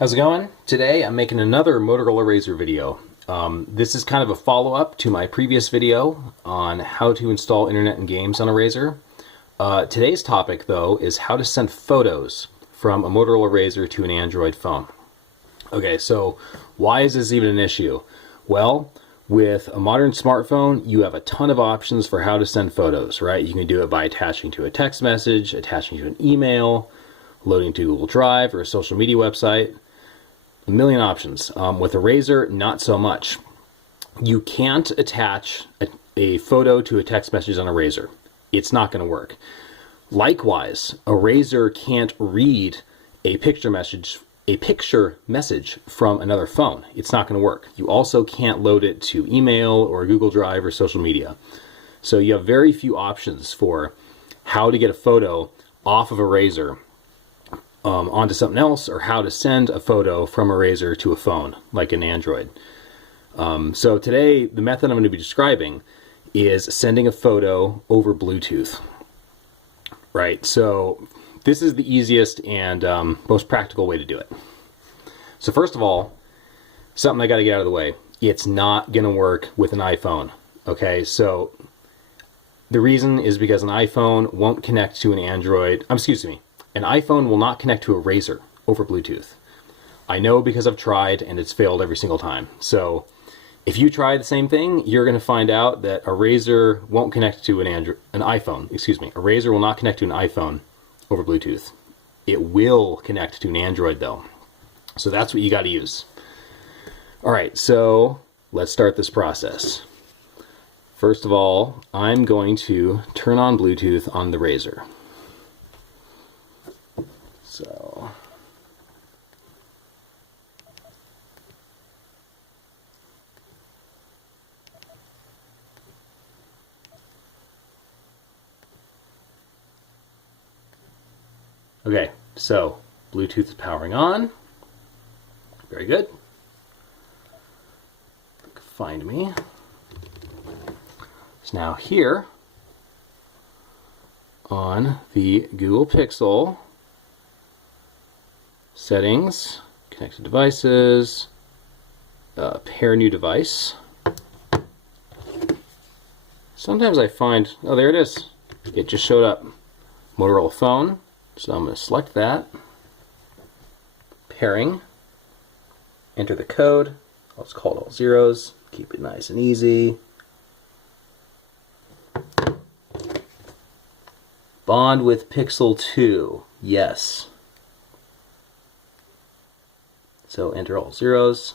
How's it going? Today I'm making another Motorola Razr video. This is kind of a follow-up to my previous video on how to install internet and games on a Razr. Today's topic, though, is how to send photos from a Motorola Razr to an Android phone. Okay, so why is this even an issue? Well, with a modern smartphone, you have a ton of options for how to send photos, right? You can do it by attaching to a text message, attaching to an email, loading to Google Drive or a social media website. A million options. With a Razr, not so much. You can't attach a photo to a text message on a Razr. It's not going to work. Likewise, a Razr can't read a picture message from another phone. It's not going to work. You also can't load it to email or Google Drive or social media. So you have very few options for how to get a photo off of a Razr onto something else, or how to send a photo from a Razr to a phone, like an Android. So today, the method I'm going to be describing is sending a photo over Bluetooth. Right, so this is the easiest and most practical way to do it. So first of all, something I got to get out of the way. It's not going to work with an iPhone. Okay, so the reason is because an iPhone won't connect to an Android. An iPhone will not connect to a Razr over Bluetooth. I know because I've tried and it's failed every single time. So if you try the same thing, you're going to find out that a Razr won't connect to an iPhone. A Razr will not connect to an iPhone over Bluetooth. It will connect to an Android though. So that's what you got to use. All right, so let's start this process. First of all, I'm going to turn on Bluetooth on the Razr. So okay, so Bluetooth is powering on. Very good. Find me. So now here on the Google Pixel, settings, connected devices, pair new device. Sometimes I find, oh, there it is. It just showed up. Motorola phone. So I'm going to select that. Pairing. Enter the code. I'll just call it all zeros. Keep it nice and easy. Bond with Pixel 2. Yes. So enter all zeros.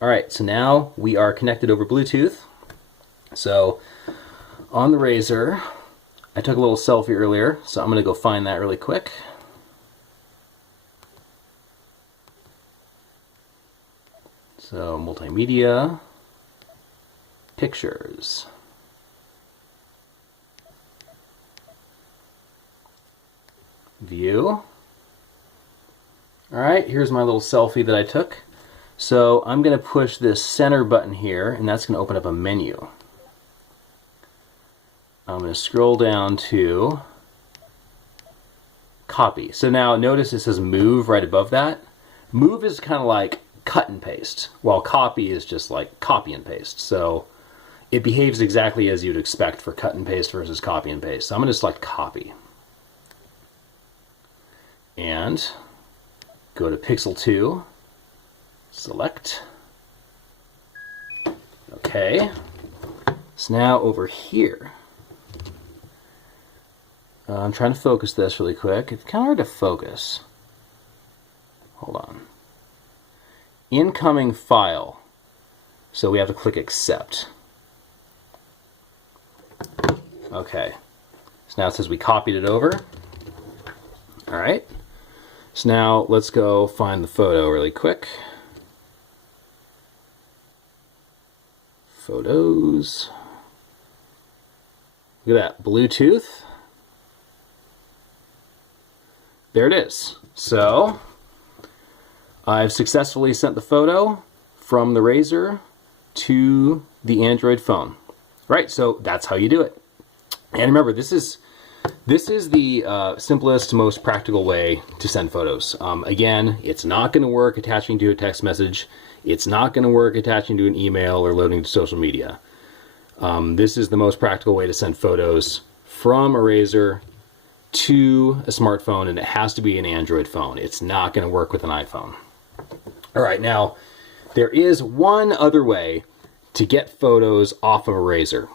Alright, so now we are connected over Bluetooth. So on the Razr, I took a little selfie earlier, so I'm going to go find that really quick. So multimedia, pictures. View. Alright, here's my little selfie that I took. So I'm going to push this center button here, and that's going to open up a menu. I'm going to scroll down to copy. So now notice it says move right above that. Move is kind of like cut and paste, while copy is just like copy and paste. So it behaves exactly as you'd expect for cut and paste versus copy and paste. So I'm going to select copy. And go to Pixel 2, select. Okay. So now over here, I'm trying to focus this really quick. It's kind of hard to focus. Hold on. Incoming file. So we have to click accept. Okay. So now it says we copied it over. All right. So now let's go find the photo really quick. Photos. Look at that, Bluetooth. There it is. So I've successfully sent the photo from the Razr to the Android phone. Right, so that's how you do it. And remember, this is this is the simplest, most practical way to send photos. Again, it's not going to work attaching to a text message. It's not going to work attaching to an email or loading to social media. This is the most practical way to send photos from a Razr to a smartphone, and it has to be an Android phone. It's not going to work with an iPhone. All right, now, there is one other way to get photos off of a Razr,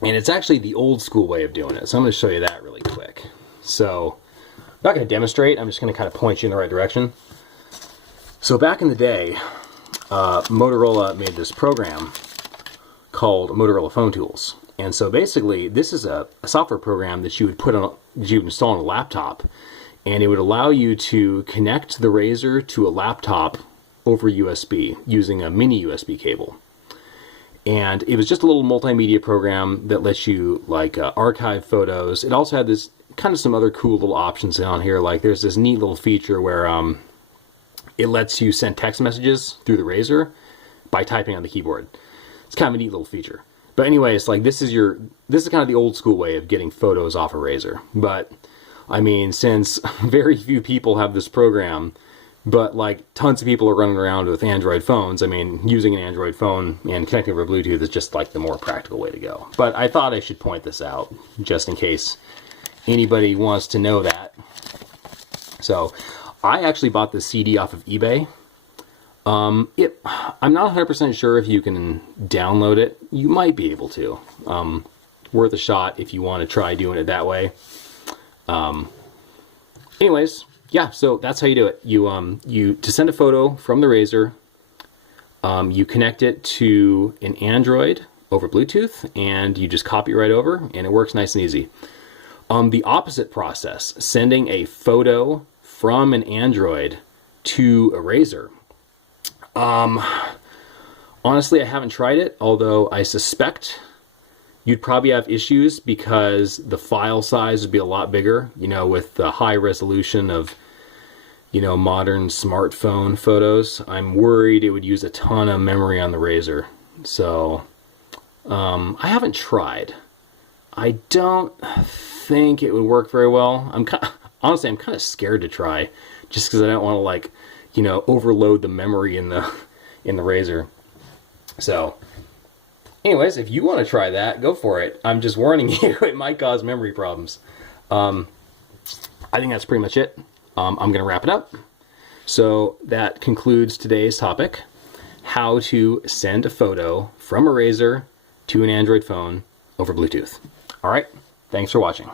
and it's actually the old school way of doing it. So I'm going to show you that really quick. So I'm not going to demonstrate. I'm just going to kind of point you in the right direction. So back in the day, Motorola made this program called Motorola Phone Tools. And so basically, this is a software program that you would install on a laptop, and it would allow you to connect the Razr to a laptop over USB using a mini USB cable. And it was just a little multimedia program that lets you like archive photos. It also had this kind of some other cool little options on here. Like there's this neat little feature where it lets you send text messages through the Razr by typing on the keyboard. It's kind of a neat little feature. But anyways, like this is kind of the old school way of getting photos off a Razr. But I mean, since very few people have this program, but like tons of people are running around with Android phones, I mean, using an Android phone and connecting over Bluetooth is just like the more practical way to go. But I thought I should point this out just in case anybody wants to know that. So I actually bought this CD off of eBay. I'm not 100% sure if you can download it. You might be able to. Worth a shot if you want to try doing it that way. Anyways, yeah, so that's how you do it. You to send a photo from the Razr, you connect it to an Android over Bluetooth, and you just copy it right over, and it works nice and easy. The opposite process, sending a photo from an Android to a Razr. Honestly, I haven't tried it, although I suspect you'd probably have issues because the file size would be a lot bigger, you know, with the high resolution of, you know, modern smartphone photos. I'm worried it would use a ton of memory on the Razr. So, I haven't tried. I don't think it would work very well. Honestly, I'm kind of scared to try just because I don't want to, like, you know, overload the memory in the Razr. So, anyways, if you want to try that, go for it. I'm just warning you, it might cause memory problems. I think that's pretty much it. I'm going to wrap it up. So that concludes today's topic, how to send a photo from a Razr to an Android phone over Bluetooth. All right, thanks for watching.